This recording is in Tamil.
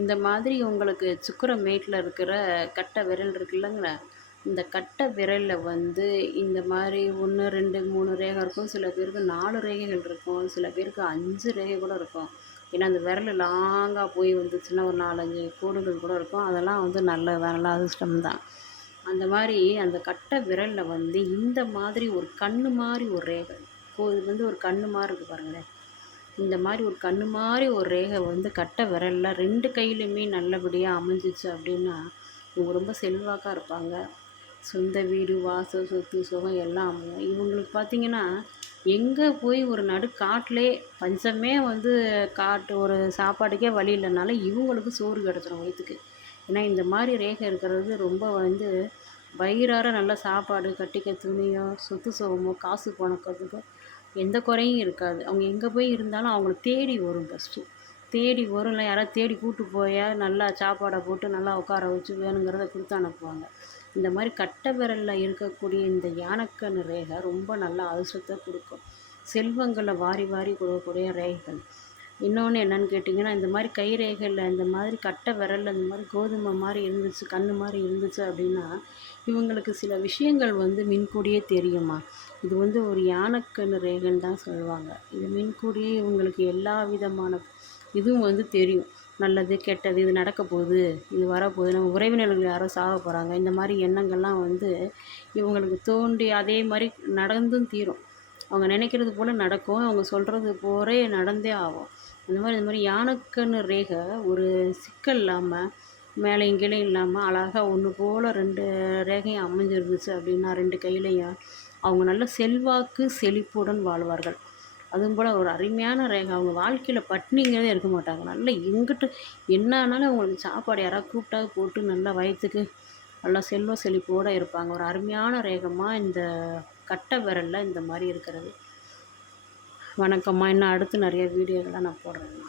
இந்த மாதிரி உங்களுக்கு சுக்கிரமேட்டில் இருக்கிற கட்டை விரல் இருக்குல்லங்க, இந்த கட்டை விரலில் வந்து இந்த மாதிரி 1, 2, 3 ரேகை இருக்கும். சில பேருக்கு 4 ரேகைகள் இருக்கும். சில பேருக்கு 5 ரேகை கூட இருக்கும். ஏன்னா அந்த விரல் லாங்காக போய் வந்துச்சுன்னா ஒரு 4, 5 கோடுகள் கூட இருக்கும். அதெல்லாம் வந்து நல்லது தான், நல்ல அதிர்ஷ்டம் தான். அந்த மாதிரி அந்த கட்டை விரலில் வந்து இந்த மாதிரி ஒரு கண்ணு மாதிரி ஒரு ரேகை, இது வந்து ஒரு கண்ணு மாதிரி இருக்குது பாருங்களேன். இந்த மாதிரி ஒரு கண்ணு மாதிரி ஒரு ரேகை வந்து கட்டை விரலில் 2 கையிலையுமே நல்லபடியாக அமைஞ்சிச்சு அப்படின்னா இவங்க ரொம்ப செல்வாக்காக இருப்பாங்க. சொந்த வீடு, வாசல், சொத்து, சுகம் எல்லாம் அமையும். இவங்களுக்கு பார்த்திங்கன்னா எங்கே போய் ஒரு காட்டிலே பஞ்சமே வந்து ஒரு சாப்பாட்டுக்கே வழி இல்லைனாலும் இவங்களுக்கு சோறு கிடச்சிரும் வயிற்றுக்கு. ஏன்னா இந்த மாதிரி ரேகை இருக்கிறது ரொம்ப வந்து வயிறார நல்ல சாப்பாடு, கட்டிக்க துணியோ, சொத்து சுகமோ, காசு பணக்கிறதுக்கோ எந்த குறையும் இருக்காது. அவங்க எங்கே போய் இருந்தாலும் அவங்கள தேடி வரும். ஃபஸ்ட்டு தேடி வரும். இல்லை யாராவது தேடி கூப்பிட்டு போய் நல்லா சாப்பாடை போட்டு நல்லா உட்கார வச்சு வேணுங்கிறத கொடுத்து அனுப்புவாங்க. இந்த மாதிரி கட்டை விரலில் இருக்கக்கூடிய இந்த யானைக்கண்ணு ரேகை ரொம்ப நல்லா அதிர்ஷ்டத்தை கொடுக்கும். செல்வங்களை வாரி வாரி கொடுக்கக்கூடிய ரேகைகள். இன்னொன்று என்னென்னு கேட்டிங்கன்னா, இந்த மாதிரி கை ரேகையில் இந்த மாதிரி கட்டை விரலில் இந்த மாதிரி கோதுமை மாதிரி இருந்துச்சு, கண்ணு மாதிரி இருந்துச்சு அப்படின்னா இவங்களுக்கு சில விஷயங்கள் வந்து மின்கூடியே தெரியுமா. இது வந்து ஒரு யானைக்கண்ணு ரேகைன்னு தான் சொல்லுவாங்க. இது மின்கூடியே இவங்களுக்கு எல்லா விதமான இதுவும் வந்து தெரியும். நல்லது, கெட்டது, இது நடக்க போகுது, இது வரப்போகுது, நம்ம உறவினர்கள் யாரோ சாக போகிறாங்க, இந்த மாதிரி எண்ணங்கள்லாம் வந்து இவங்களுக்கு தோண்டி அதே மாதிரி நடந்தும் தீரும். அவங்க நினைக்கிறது போல் நடக்கும். அவங்க சொல்கிறது போலே நடந்தே ஆகும். இந்த மாதிரி யானைக்கண்ணு ரேகை ஒரு சிக்கல் இல்லாமல் மேலேயும் கீழே இல்லாமல் அழகாக ஒன்று போல் 2 ரேகையும் அமைஞ்சிருந்துச்சு அப்படின்னா 2 கையிலையும் அவங்க நல்ல செல்வாக்கு செழிப்புடன் வாழ்வார்கள். அதுவும் போல் ஒரு அருமையான ரேகை. அவங்க வாழ்க்கையில் பட்னிங்கிறதே இருக்க மாட்டாங்க. நல்லா எங்கிட்டு என்ன ஆனாலும் அவங்களுக்கு சாப்பாடு யாராவது கூப்பிட்டா போட்டு நல்லா வயிற்றுக்கு நல்லா செல்வ செழிப்போடு இருப்பாங்க. ஒரு அருமையான ரேகமாக இந்த கட்டை விரலில் இந்த மாதிரி இருக்கிறது. வணக்கம்மா. இன்னும் அடுத்து நிறைய வீடியோக்கெல்லாம் நான் போடுறேம்மா.